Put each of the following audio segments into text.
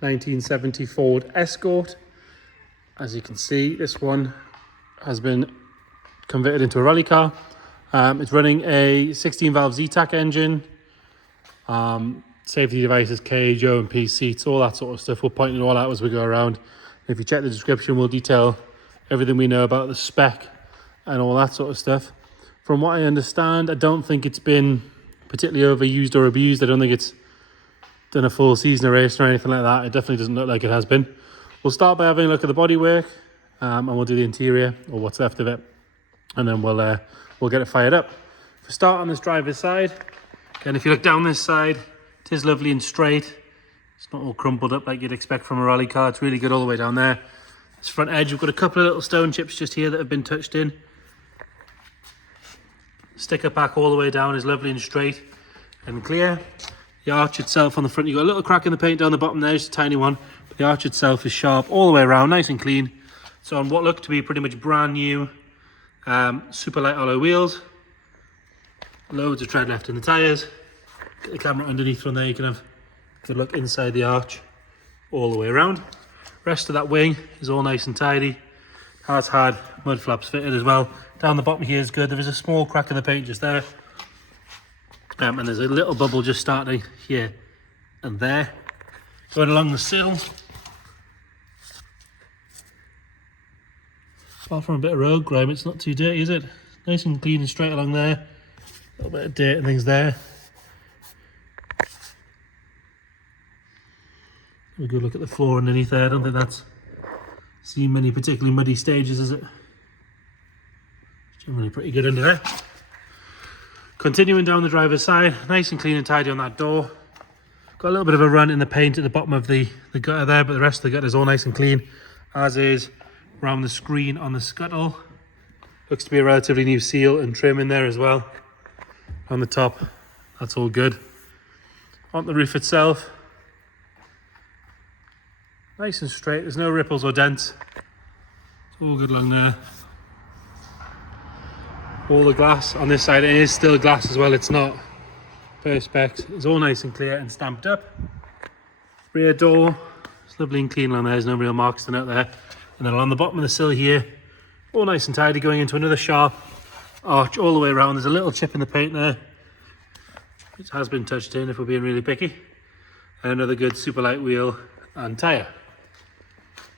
1970 Ford Escort. As you can see, this one has been converted into a rally car. It's running a 16 valve Zetec engine, safety devices, cage, O&P seats, all that sort of stuff. We'll point it all out as we go around. If you check the description, we'll detail everything we know about the spec and all that sort of stuff. From what I understand, I don't think it's been particularly overused or abused. I don't think it's done a full season of racing or anything like that. It definitely doesn't look like it has been. We'll start by having a look at the bodywork, and we'll do the interior, or what's left of it, and then we'll get it fired up. If we start on this driver's side, and if you look down this side, it is lovely and straight. It's not all crumpled up like you'd expect from a rally car. It's really good all the way down there. This front edge, we've got a couple of little stone chips just here that have been touched in. Sticker pack all the way down is lovely and straight and clear. The arch itself on the front, you've got a little crack in the paint down the bottom there, just a tiny one. But the arch itself is sharp all the way around, nice and clean. So on what look to be pretty much brand new super light alloy wheels. Loads of tread left in the tyres. Get the camera underneath from there, you can have a good look inside the arch all the way around. Rest of that wing is all nice and tidy. Has had mud flaps fitted as well. Down the bottom here is good. There is a small crack in the paint just there. And there's a little bubble just starting here and there. Going along the sill. Apart from a bit of road grime, it's not too dirty, is it? Nice and clean and straight along there. A little bit of dirt and things there. Have a good look at the floor underneath there. I don't think that's seen many particularly muddy stages, is it? It's generally pretty good under there. Continuing down the driver's side, nice and clean and tidy on that door. Got a little bit of a run in the paint at the bottom of the gutter there, but the rest of the gutter is all nice and clean, as is around the screen on the scuttle. Looks to be a relatively new seal and trim in there as well. On the top, that's all good. On the roof itself, nice and straight, there's no ripples or dents. It's all good along there. All the glass on this side, it is still glass as well, it's not perspex. It's all nice and clear and stamped up. Rear door, it's lovely and clean along there, there's no real marks to note there. And then along the bottom of the sill here, all nice and tidy, going into another sharp arch all the way around. There's a little chip in the paint there, which has been touched in if we're being really picky. And another good super light wheel and tyre.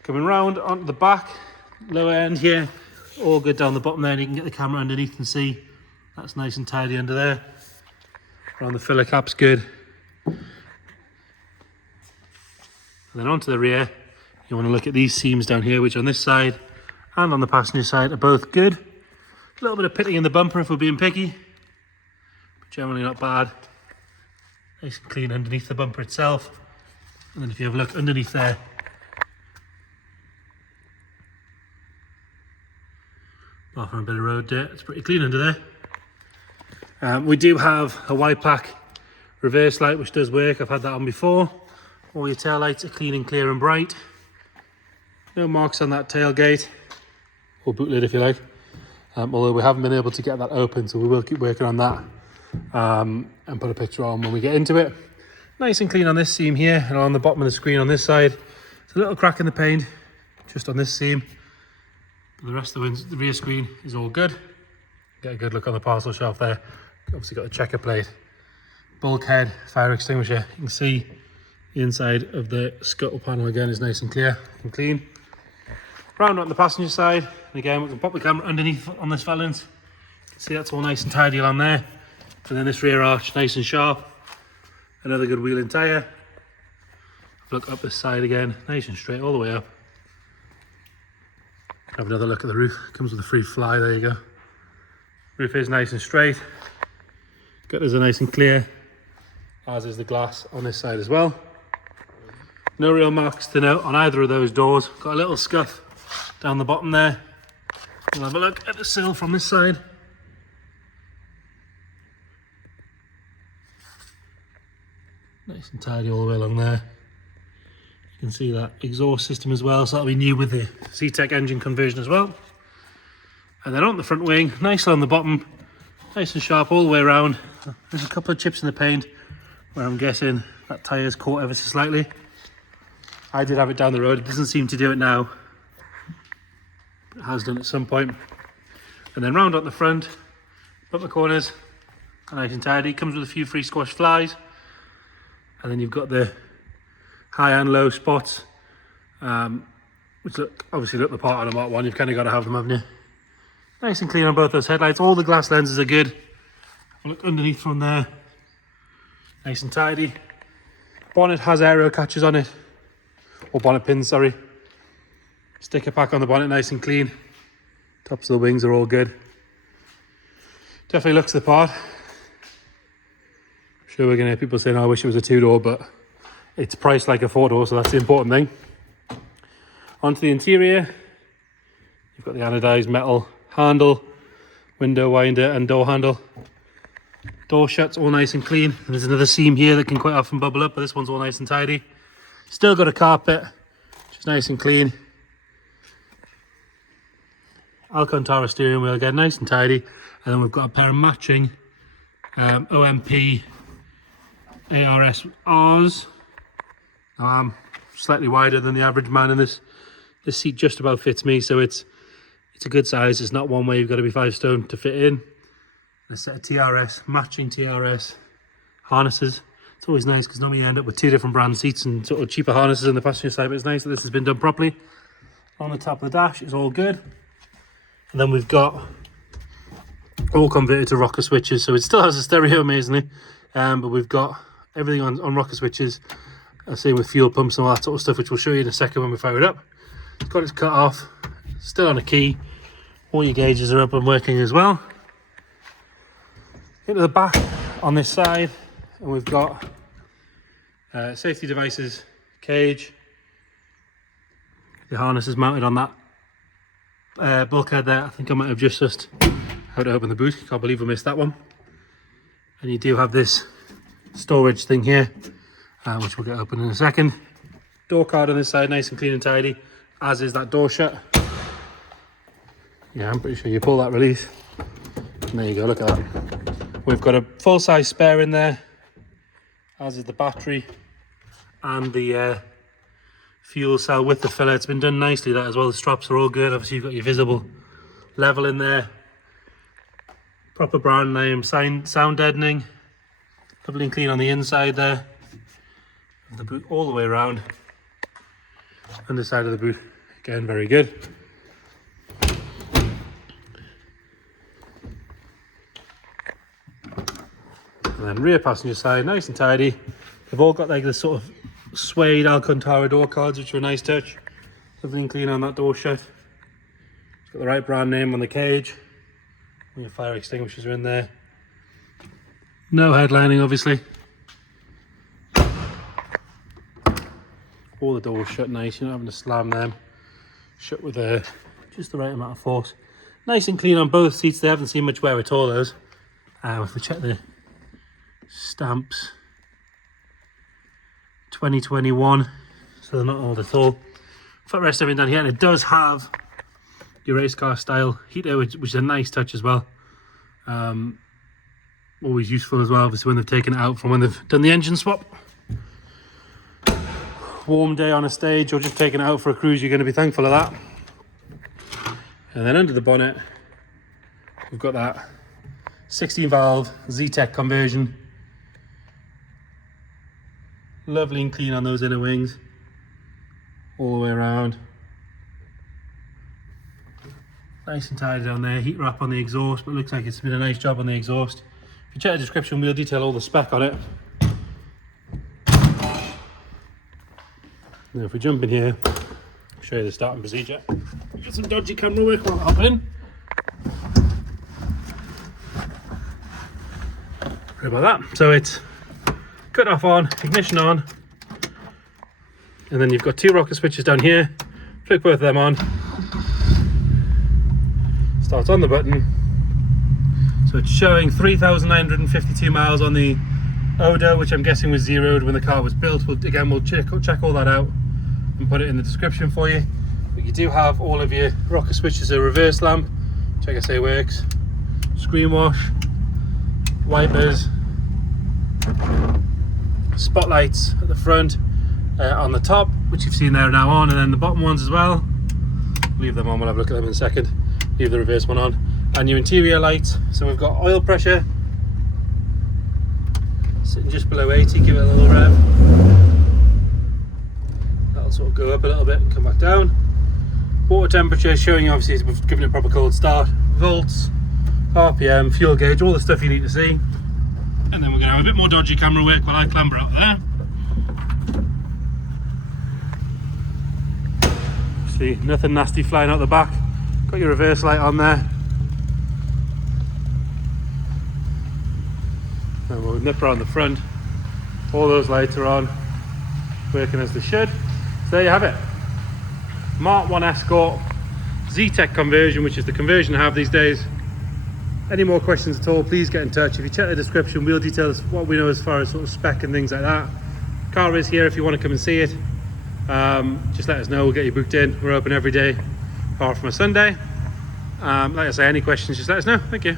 Coming round onto the back, lower end here, all good down the bottom there, and you can get the camera underneath and see that's nice and tidy under there. Around the filler cap's good. And then onto the rear, you want to look at these seams down here, which on this side and on the passenger side are both good. A little bit of pitting in the bumper if we're being picky, but generally not bad. Nice and clean underneath the bumper itself. And then if you have a look underneath there, apart from a bit of road dirt, it's pretty clean under there. We do have a white pack reverse light which does work. I've had that on before. All your tail lights are clean and clear and bright. No marks on that tailgate, or boot lid if you like. Although we haven't been able to get that open, so we will keep working on that and put a picture on when we get into it. Nice and clean on this seam here, and on the bottom of the screen on this side. There's a little crack in the paint just on this seam. The rest of the rear screen is all good. Get a good look on the parcel shelf there. Obviously got a checker plate, bulkhead, fire extinguisher. You can see the inside of the scuttle panel again is nice and clear and clean. Round on the passenger side, and again we can pop the camera underneath on this valance. You can see that's all nice and tidy along there. And then this rear arch, nice and sharp. Another good wheel and tyre. Look up this side again, nice and straight all the way up. Have another look at the roof. Comes with a free fly, there you go. Roof is nice and straight. Gutters are nice and clear, as is the glass on this side as well. No real marks to note on either of those doors. Got a little scuff down the bottom there. We'll have a look at the sill from this side. Nice and tidy all the way along there. You can see that exhaust system as well, so that'll be new with the Zetec engine conversion as well. And then on the front wing, nice on the bottom, nice and sharp all the way around. There's a couple of chips in the paint where I'm guessing that tyre's caught ever so slightly. I did have it down the road. It doesn't seem to do it now. It has done at some point. And then round on the front, bumper corners, nice and tidy. Comes with a few free squash flies. And then you've got the high and low spots, which obviously look the part on a Mark 1. You've kind of got to have them, haven't you? Nice and clean on both those headlights. All the glass lenses are good. Look underneath from there. Nice and tidy. Bonnet has aero catches on it. Or bonnet pins, sorry. Sticker pack on the bonnet, nice and clean. Tops of the wings are all good. Definitely looks the part. I'm sure we're going to hear people saying, oh, I wish it was a 2-door, but it's priced like a 4-door, so that's the important thing. Onto the interior. You've got the anodized metal handle, window winder and door handle. Door shuts all nice and clean. And there's another seam here that can quite often bubble up, but this one's all nice and tidy. Still got a carpet, which is nice and clean. Alcantara steering wheel again, nice and tidy. And then we've got a pair of matching OMP ARS Rs. Now I'm slightly wider than the average man, and this seat just about fits me, so it's a good size. It's not one way you've got to be 5 stone to fit in. A set of TRS, matching TRS harnesses. It's always nice because normally you end up with 2 different brand seats and sort of cheaper harnesses on the passenger side, but it's nice that this has been done properly. On the top of the dash, it's all good. And then we've got all converted to rocker switches, so it still has a stereo amazingly, but we've got everything on rocker switches. Same with fuel pumps and all that sort of stuff, which we'll show you in a second when we fire it up. It's got its cut off, still on a key. All your gauges are up and working as well. Into the back on this side, and we've got safety devices, cage. The harness is mounted on that bulkhead there. I think I might have just how to open the boot. Can't believe I missed that one. And you do have this storage thing here, which we'll get open in a second. Door card on this side, nice and clean and tidy, as is that door shut. Yeah, I'm pretty sure you pull that release. And there you go, look at that. We've got a full-size spare in there, as is the battery and the fuel cell with the filler. It's been done nicely, that as well. The straps are all good. Obviously you've got your visible level in there. Proper brand name, sound deadening. Lovely and clean on the inside there. The boot all the way around. Underside of the boot, again, very good. And then rear passenger side, nice and tidy. They've all got like the sort of suede Alcantara door cards, which are a nice touch. Lovely and clean on that door shut. It's got the right brand name on the cage. All your fire extinguishers are in there. No headlining, obviously. All the doors shut nice, you're not having to slam them. Shut with just the right amount of force. Nice and clean on both seats. They haven't seen much wear at all, those. If we check the stamps, 2021, so they're not old at all. Footrest everything down here, and it does have your race car style heater, which is a nice touch as well. Always useful as well, obviously, when they've taken it out from when they've done the engine swap. Warm day on a stage or just taking it out for a cruise, you're going to be thankful of that. And then under the bonnet, we've got that 16 valve Zetec conversion. Lovely and clean on those inner wings, all the way around. Nice and tidy down there. Heat wrap on the exhaust, but it looks like it's been a nice job on the exhaust. If you check the description, we'll detail all the spec on it. Now if we jump in here, I'll show you the starting procedure. We've got some dodgy camera work while I hop in. Sorry about that. So it's cut off on, ignition on, and then you've got 2 rocker switches down here. Flick both of them on. Starts on the button. So it's showing 3,952 miles on the Odo, which I'm guessing was zeroed when the car was built. We'll check all that out and put it in the description for you. But you do have all of your rocker switches, a reverse lamp, which like I say works, screen wash, wipers, spotlights at the front, on the top, which you've seen there now on, and then the bottom ones as well. Leave them on, we'll have a look at them in a second. Leave the reverse one on. And your interior lights, so we've got oil pressure sitting just below 80, give it a little rev. That'll sort of go up a little bit and come back down. Water temperature showing you, obviously we've given it a proper cold start. Volts, RPM, fuel gauge, all the stuff you need to see. And then we're going to have a bit more dodgy camera work while I clamber out there. See, nothing nasty flying out the back. Got your reverse light on there. And we'll nip around the front. All those lights are on, working as they should. So there you have it. Mark 1 Escort, Zetec conversion, which is the conversion I have these days. Any more questions at all, please get in touch. If you check the description, we'll detail what we know as far as sort of spec and things like that. Car is here if you want to come and see it. Just let us know, we'll get you booked in. We're open every day apart from a Sunday. Like I say, any questions, just let us know. Thank you.